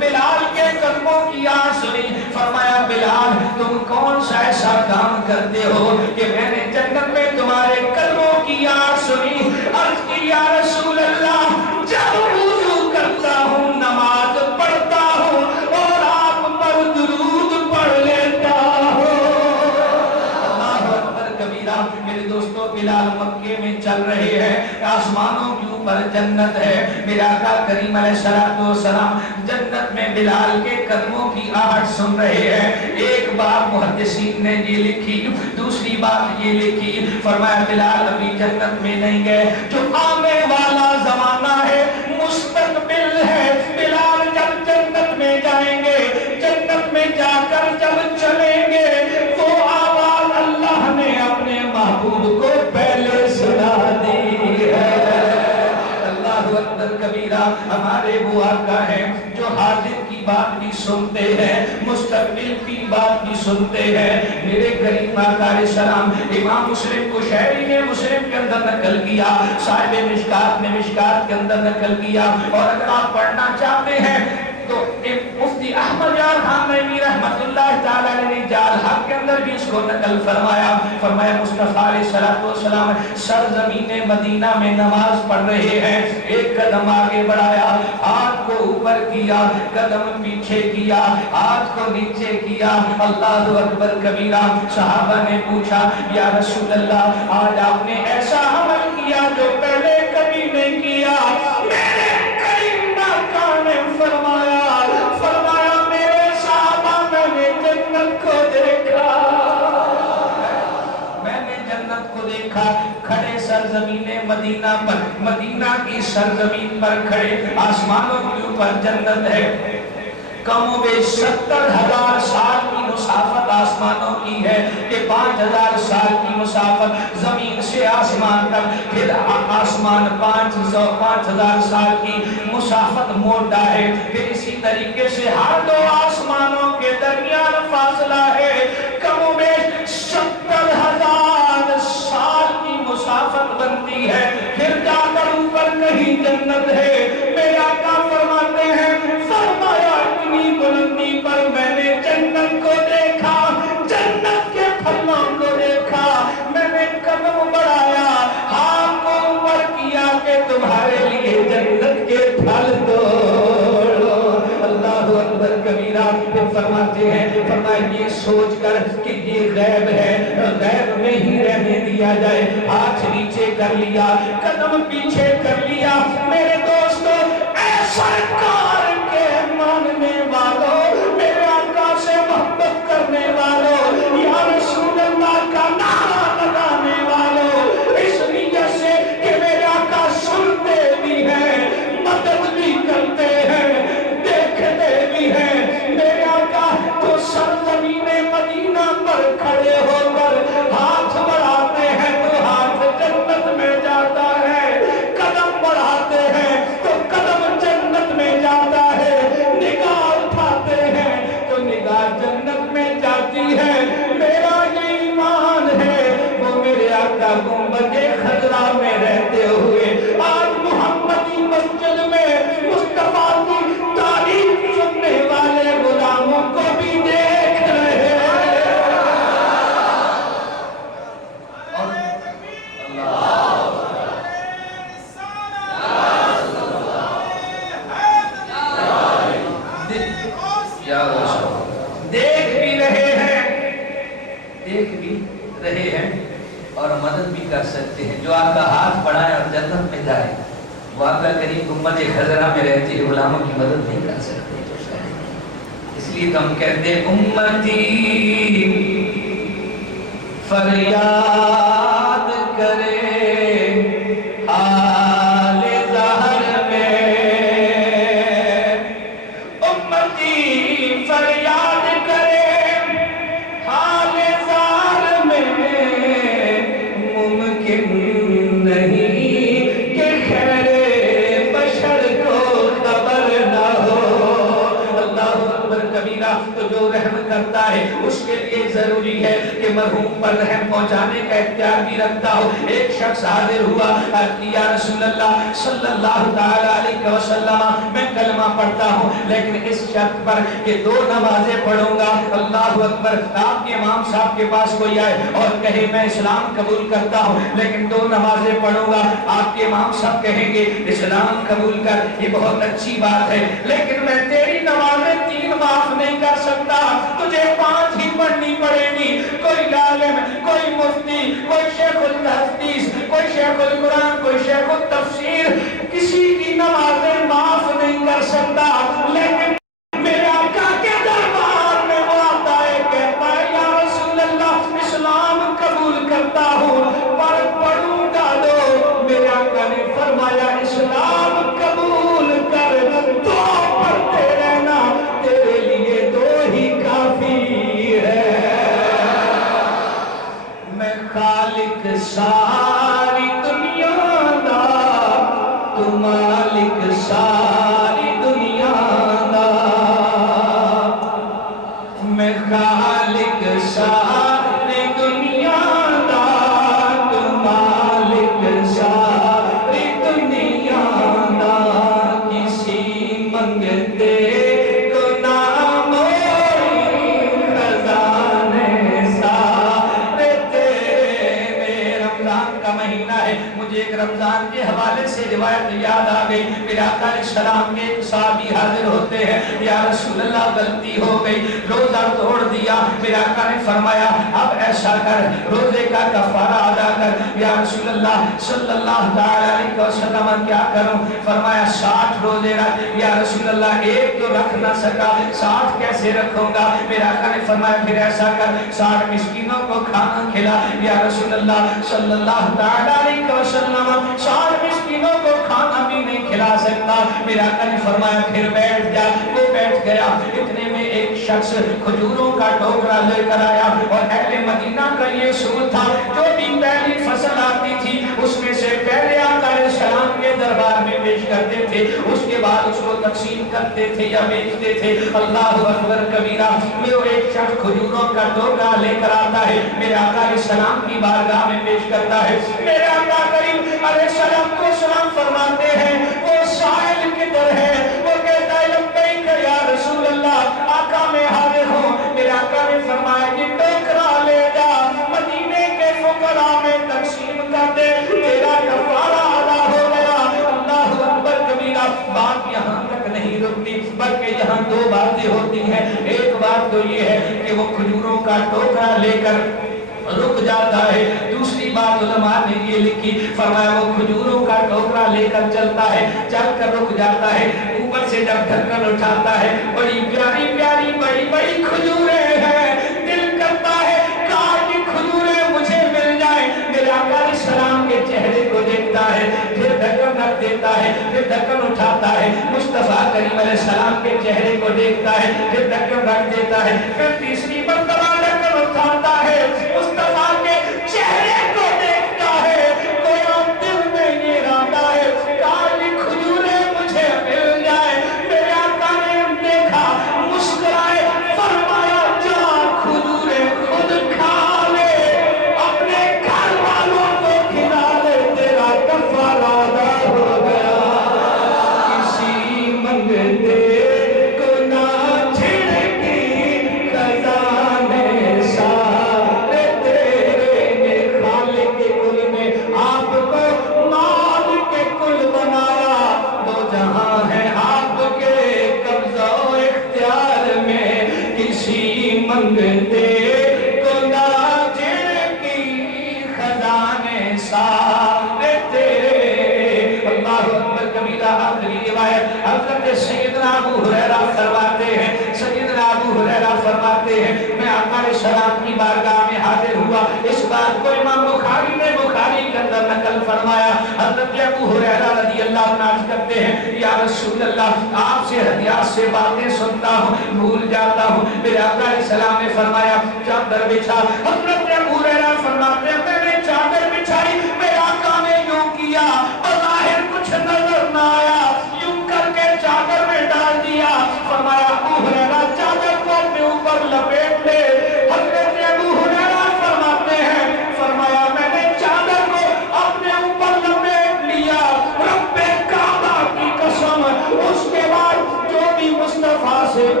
بلال کے قدموں کی آواز سنی. فرمایا بلال تم کون سا ایسا کام کرتے ہو کہ میں نے جنت میں تمہارے قدموں کی آواز سنی. عرض کی یا رسول اللہ جب وضو کرتا ہوں نماز پڑھتا ہوں اور آپ پر درود پڑھ لیتا ہوں. اللہ اکبر کبیرہ. میرے دوستو بلال مکے میں چل رہے ہیں, آسمانوں کے اوپر جنت ہے. میرا آقا کریم علیہ السلام جنت میں بلال کے قدموں کی آہٹ سن رہے ہیں. ایک بات محدثین نے یہ لکھی, دوسری بات یہ لکھی, فرمایا بلال ابھی جنت میں نہیں گئے, جو آنے والا زمانہ ہے مستقبل ہے. بلال جب جنت میں جائیں گے, جنت میں جا کر جب چلیں گے, وہ آواز اللہ نے اپنے محبوب کو پہلے سنا دی ہے. اللہ اکبر کبیرہ. ہمارے وہ آقا ہیں جو حاضر کی بات بھی سنتے ہیں, مستقبل کی بات بھی سنتے ہیں. میرے کریم آقا علیہ السلام امام مسلم قشیری نے مسلم کے اندر نقل کیا, صاحب مشکات نے مشکات کے اندر نقل کیا, اور اگر آپ پڑھنا چاہتے ہیں تو مفتی احمد یار خان نعیمی رحمت اللہ تعالی علیہ نے جال حق کے اندر بھی اس کو نقل فرمایا. فرمایا مصطفیٰ علیہ السلام سرزمین مدینہ میں نماز پڑھ رہے ہیں, ایک قدم آگے بڑھایا, ہاتھ کو اوپر کیا, قدم پیچھے کیا, ہاتھ کو نیچے کیا. اللہ اکبر کبیرہ. صحابہ نے پوچھا یا رسول اللہ آج آپ نے ایسا عمل کیا جو پہلے کبھی نہیں کیا. میرے کریم آقا نے فرمایا میرے صحابہ میں نے جنت کو دیکھا, میں نے جنت کو دیکھا. کھڑے سرزمین مدینہ پر, مدینہ کی سرزمین پر کھڑے, آسمانوں کے اوپر جنت ہے. کم و بیش 70,000 سال کی مسافت آسمانوں کی ہے کہ 5,000 سال کی مسافت زمین سے آسمان تک, پھر آسمان 5,000 سال کی مسافت موڑا ہے. پھر اسی طریقے سے ہر دو آسمانوں کے درمیان فاصلہ ہے کم و بیش 70,000 سال کی مسافت بنتی ہے. پھر جا کر اوپر کہیں جنت ہے. میرے آقا فرماتے ہیں فرمایا اتنی بلندی پر میں نے جنت کو دیکھا, جنت کے پھلوں کو دیکھا. میں نے قدم بڑھایا, ہاتھ کو اوپر کیا کہ تمہارے لیے جنت کے پھل توڑو. اللہ اکبر کبیرہ. پھر فرماتے ہیں فرمایا یہ سوچ کر کہ یہ غیب ہے, غیب میں ہی رہنے دیا جائے, ہاتھ نیچے کر لیا, قدم پیچھے کر لیا. میرے دوستو اے سرکار کے ماننے والوں, میرے آقا سے محبت کرنے والوں, یا رسول اللہ کا نعرہ لگانے والوں, اس نیت سے کہ میرے آقا سنتے بھی ہیں, مدد بھی کرتے ہیں, دیکھتے بھی ہیں. میرے آقا تو سرزمین مدینہ پر کھڑے ہو کر ہاتھ بڑھاتے ہیں تو ہاتھ جنت میں جاتا ہے, قدم بڑھاتے ہیں تو قدم جنت میں جاتا ہے, نگاہ اٹھاتے ہیں تو نگاہ جنت میں جاتی ہے. میرا یہ ایمان ہے وہ میرے آقا گنبد خضرا میں رہتے ہوئے آج محمدی مسجد میں مصطفیٰ کی تعریف سننے والے غلاموں کو بھی دیکھ رہے ہیں. دیکھ بھی رہے ہیں اور مدد بھی کر سکتے ہیں. جو آپ کا ہاتھ بڑھائے اور جنت میں جائے وہ آپ کا قریب گنبد خضرا میں رہتے غلاموں کی مدد نہیں کر سکتے. اس لیے تو ہم کہتے ہیں امتی فریاد کرے حال ظاہر میں, امتی فریاد کرے حال ظاہر میں, ممکن نہیں کہ خیر بشر کو خبر نہ ہو. اللہ اکبر کبیرہ. تو جو رحم کرتا ہے اس کے لیے ضروری ہے کہ کہ مرحوم پر رحم پہنچانے کا اختیار بھی رکھتا ہو. ایک شخص حاضر ہوا کہ یا رسول اللہ صلی اللہ تعالی علیہ وسلم میں کلمہ پڑھتا ہوں لیکن اس شرط پر کہ 2 نمازیں پڑھوں گا. اللہ اکبر. آپ کے امام صاحب کے پاس کوئی آئے اور کہے میں اسلام قبول کرتا ہوں لیکن 2 نمازیں پڑھوں گا. آپ کے امام صاحب کہیں گے اسلام قبول کر, یہ بہت اچھی بات ہے لیکن میں تیری نمازیں 3 معاف نہیں کر سکتا, تجھے 5 ہی پڑھنی پڑے گی. کوئی عالم, کوئی مفتی, کوئی شیخ الحدیث, کوئی شیخ القرآن, کوئی شیخ التفسیر کسی کی نمازیں معاف نہیں کر سکتا لیکن میرے آقا کے دربار میں وہ آتا ہے کہتا ہے یا رسول اللہ اسلام قبول کرتا ہوں پر پڑھوں گا 2. میرے آقا نے فرمایا اسلام قبول کر 2 پڑھتے رہنا, تیرے لیے 2 ہی کافی ہے. میں خالق ساری دنیا دا, تو مالک ساری دنیا دا. میں خالق ساری دنیا دا, تو مالک ساری دنیا دا. کسی منگتے کو نام خزانے سارے تیرے. رمضان کا مہینہ ہے, مجھے ایک رمضان کے حوالے سے روایت یاد آ گئی. میرے آقا علیہ السلام کے ایک صحابی حاضر ہوتے ہیں, یا رسول اللہ غلطی ہو گئی, روزہ توڑ دیا. میرے آقا نے فرمایا اب ایسا کر روزے کا کفارہ ادا کر. یا رسول اللہ صلی اللہ علیہ وسلم کیا کروں؟ فرمایا 60 روزے رکھ. یا رسول اللہ ایک تو رکھ نہ سکا, 60 کیسے رکھوں گا؟ میرے آقا نے فرمایا پھر ایسا کر 60 مسکینوں کو کھانا کھلا. یا رسول اللہ صلی اللہ علیہ وسلم 60 مسکینوں کو کھانا بھی نہیں کھلا سکتا. میرے آقا نے فرمایا پھر بیٹھ جا. وہ بیٹھ گیا. اتنے میں ایک شخص کھجوروں کا ٹوکرا لے کر آیا اور اہل مدینہ کا یہ اصول تھا جو بھی پہلی فصل آتی تھی اس میں سے پہلے آقا علیہ السلام کے دربار میں پیش کرتے تھے, اس کے بعد اس کو تقسیم کرتے تھے یا بیچتے تھے. اللہ اکبر کبیرہ. وہ ایک شخص کھجوروں کا ٹوکرا لے کر آتا ہے, میرے آقا علیہ السلام کی بارگاہ میں پیش کرتا ہے. میرے آقا کریم علیہ السلام کو سلام فرماتے ہیں. وہ سائل کدھر ہے؟ وہ کہتا ہے لبیک یا رسول اللہ, آقا میں حاضر ہوں. میرے آقا نے فرمایا کہ ٹوکرا لے جا, مدینے کے فقراء میں تقسیم کر دے, تیرا کفارہ ادا ہو گیا. اللہ اکبر کبیرہ. بات یہاں تک نہیں رکتی بلکہ یہاں 2 باتیں ہوتی ہیں. ایک بات تو یہ ہے کہ وہ کھجوروں کا ٹوکرا لے کر رک جاتا ہے. دوسری بات علماء نے یہ لکھی, فرمایا وہ کھجوروں کا ٹوکرا لے کر چلتا ہے, چل کر رک جاتا ہے. اوپر سے جب ڈھکن اٹھاتا ہے بڑی پیاری پیاری بڑی بڑی کھجوریں ہیں. دل کرتا ہے کاش یہ کھجوریں مجھے مل جائیں. میرے آقا علیہ السلام کے چہرے کو دیکھتا ہے, پھر ڈھکن رکھ دیتا ہے, پھر ڈھکن اٹھاتا ہے. مصطفیٰ کریم علیہ السلام کے چہرے کو دیکھتا ہے, پھر ڈھکن رکھ دیتا ہے, پھر تیسری مرتبہ ڈھکن اٹھاتا ہے, مصطفیٰ کے چہرے کو دیکھتا ہے. کوئی دل میں یہ ارادہ ہے کاش یہ کھجوریں مجھے مل جائیں. میرے آقا نے دیکھا, مسکرائے, فرمایا جا کھجوریں خود کھا لے, اپنے گھر والوں کو کھلا لے, تیرا کفارہ ادا ہو گیا. کسی منگتے کو نہ چھڑکی خزانے سارے تیرے. خالق کے کل نے آپ کو مال کے کل بنایا. 2 جہاں ہیں آپ کے قبضہ و اختیار میں. کسی منگتے کو نہ چھڑکی خزانے سارے تیرے. اللہ اکبر کبیرہ. آخری روایت حضرت سیدنا ابو ہریرہ فرماتے ہیں, سیدنا ابو ہریرہ فرماتے ہیں میں آقا علیہ السلام کی بارگاہ میں حاضر ہوا. اس بات کو امام بخاری نے بخاری کے اندر نقل فرمایا. حضرت ابو ہریرہ رضی اللہ عنہ عرض کرتے ہیں یا رسول اللہ آپ سے حدیث سے باتیں سنتا ہوں بھول جاتا ہوں. میرے آقا علیہ السلام نے فرمایا چادر بچھا. حضرت ابو ہریرہ فرماتے ہیں میں نے چادر بچھائی, میرے آقا نے یوں کیا, بظاہر کچھ نظر نہ آیا, یوں کر کے چادر میں ڈال دیا. فرمایا ابو ہریرہ چادر کو اپنے اوپر لپیٹ لے. حضرت ابو ہریرہ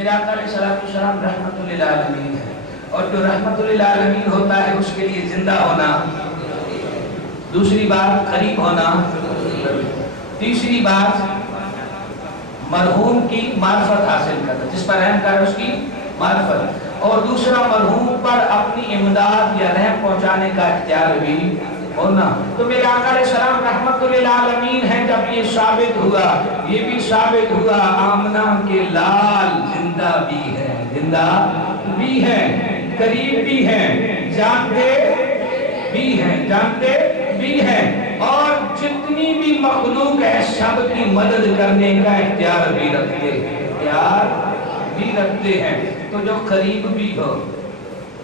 میرے آقا علیہ السلام رحمت للعالمین ہے، اور جو رحمت للعالمین ہوتا ہے اس کے لیے زندہ ہونا، دوسری بات قریب ہونا، تیسری بات مرحوم کی معرفت حاصل کرنا، جس پر رحم کر اس کی معرفت، اور دوسرا مرحوم پر اپنی امداد یا رحم پہنچانے کا اختیار بھی ہونا۔ تو میرے آقا علیہ السلام رحمت للعالمین ہے، جب یہ ثابت ہوا، یہ بھی ثابت ہوا آمنہ کے لال زندہ بھی ہے، زندہ بھی ہے، قریب بھی ہے، جانتے بھی ہیں، جانتے بھی ہیں، اور جتنی بھی مخلوق ہے سب کی مدد کرنے کا اختیار بھی رکھتے ہیں، اختیار بھی رکھتے ہیں۔ تو جو قریب بھی ہو،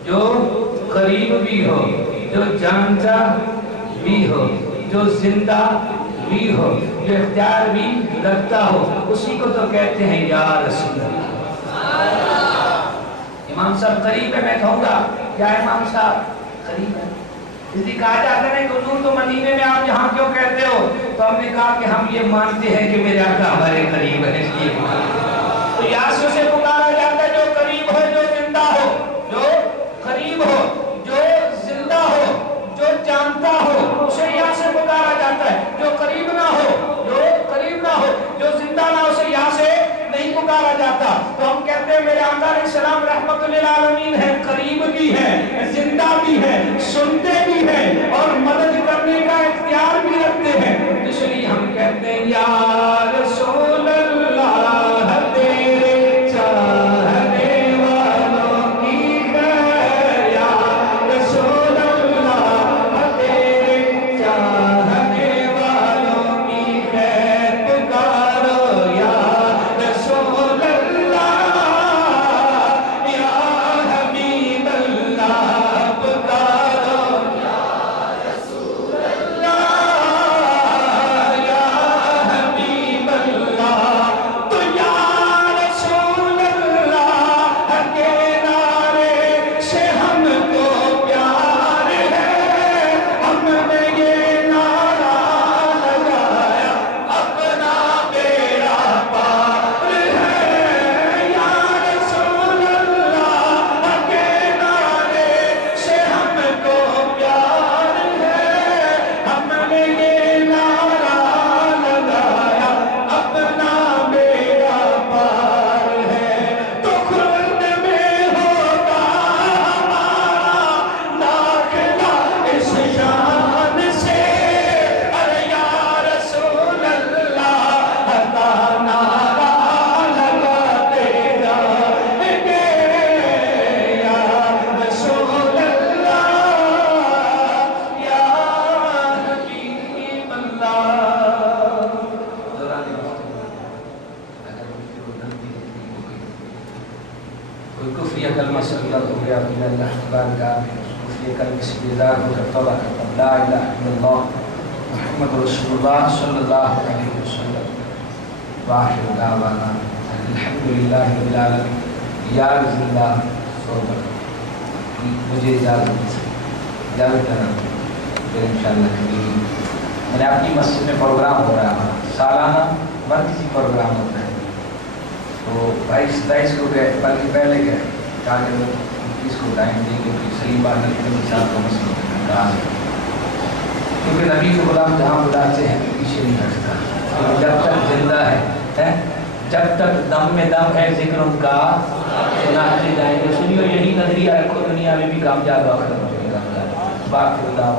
جو قریب بھی ہو، جو جانتا بھی ہو، جو زندہ بھی ہو، جو اختیار بھی رکھتا ہو، اسی کو تو کہتے ہیں یا رسول اللہ۔ امام صاحب قریب ہے، میں کہوں گا کیا امام صاحب قریب ہے؟ اس لیے کہا جاتا ہے کہ حضور تو مدینے میں آپ یہاں کیوں کہتے ہو؟ تو ہم نے کہا کہ ہم یہ مانتے ہیں کہ میرے آقا ہمارے قریب ہے، اس لیے تو یا سے پکارا جاتا ہے جو قریب ہو، جو زندہ ہو، جو قریب ہو، جو زندہ ہو، جو جانتا ہو، اسے یا سے پکارا جاتا ہے۔ جو قریب نہ ہو، جو قریب نہ ہو، جو زندہ نہ ہو، اسے یا سے نہیں پکارا جاتا۔ تو ہم کہتے ہیں میرے آقا علیہ السلام رحمت للعالمین ہے، قریب بھی ہے، زندہ بھی ہے، سنتے بھی ہیں، اور مدد کرنے کا اختیار بھی رکھتے ہیں۔ اس لیے ہم کہتے ہیں یا رسول اللہ تیرے چاہنے والوں کی خیر، یا رسول اللہ تیرے چاہنے والوں کی خیر پکارو، یا رسول اللہ یا حبیب اللہ پکارو، یا رسول اللہ یا حبیب اللہ۔ تو یا رسول اللہ کے نعرے سے ہم کو پیار ہے، ہم نے یہ نعرہ لگایا اپنا بیڑا پار ہے۔ یا رسول اللہ کے نعرے سے ہم کو پیار ہے، ہم نے یہ نعرہ لگایا اپنا بیڑا پار ہے۔ تو خلد میں ہوگا ہمارا داخلہ اس شان سے، ارے یا رسول اللہ کا نعرہ لگاتے جائیں گے، یا رسول اللہ یا حبیب اللہ۔ کوئی کفری کلمہ صلی اللہ ہو گیا بنا اللہ بارگاہ میں، کفری کلمہ سے بیدار ہو کر توبہ کرتا ہوں، لا الہ الا اللہ محمد رسول اللہ صلی اللہ علیہ وسلم، وآخر دعوانا الحمدللہ رب العالمین۔ یا زندہ صحبت مجھے اجازت دینا، پھر انشاءاللہ کبھی میں نے اپنی مسجد میں پروگرام ہو رہا ہے، سالانہ مرکزی پروگرام ہوتا ہے، تو 22 کو گئے، بلکہ پہلے گئے تاکہ وہ 21 کو ٹائم دیں، کیونکہ سلیم بار نبی کے ساتھ کا مسئلہ ہے، کیونکہ نبی کو غلام جہاں بلاتے ہیں پیچھے نہیں ہٹتا، جب تک زندہ ہے، جب تک دم میں دم ہے ذکر ان کا سناتے جائیں گے۔ سنیو یہی نظریہ رکھو، دنیا میں بھی کامیاب آخرت میں بھی کامیاب۔ باقی اللہ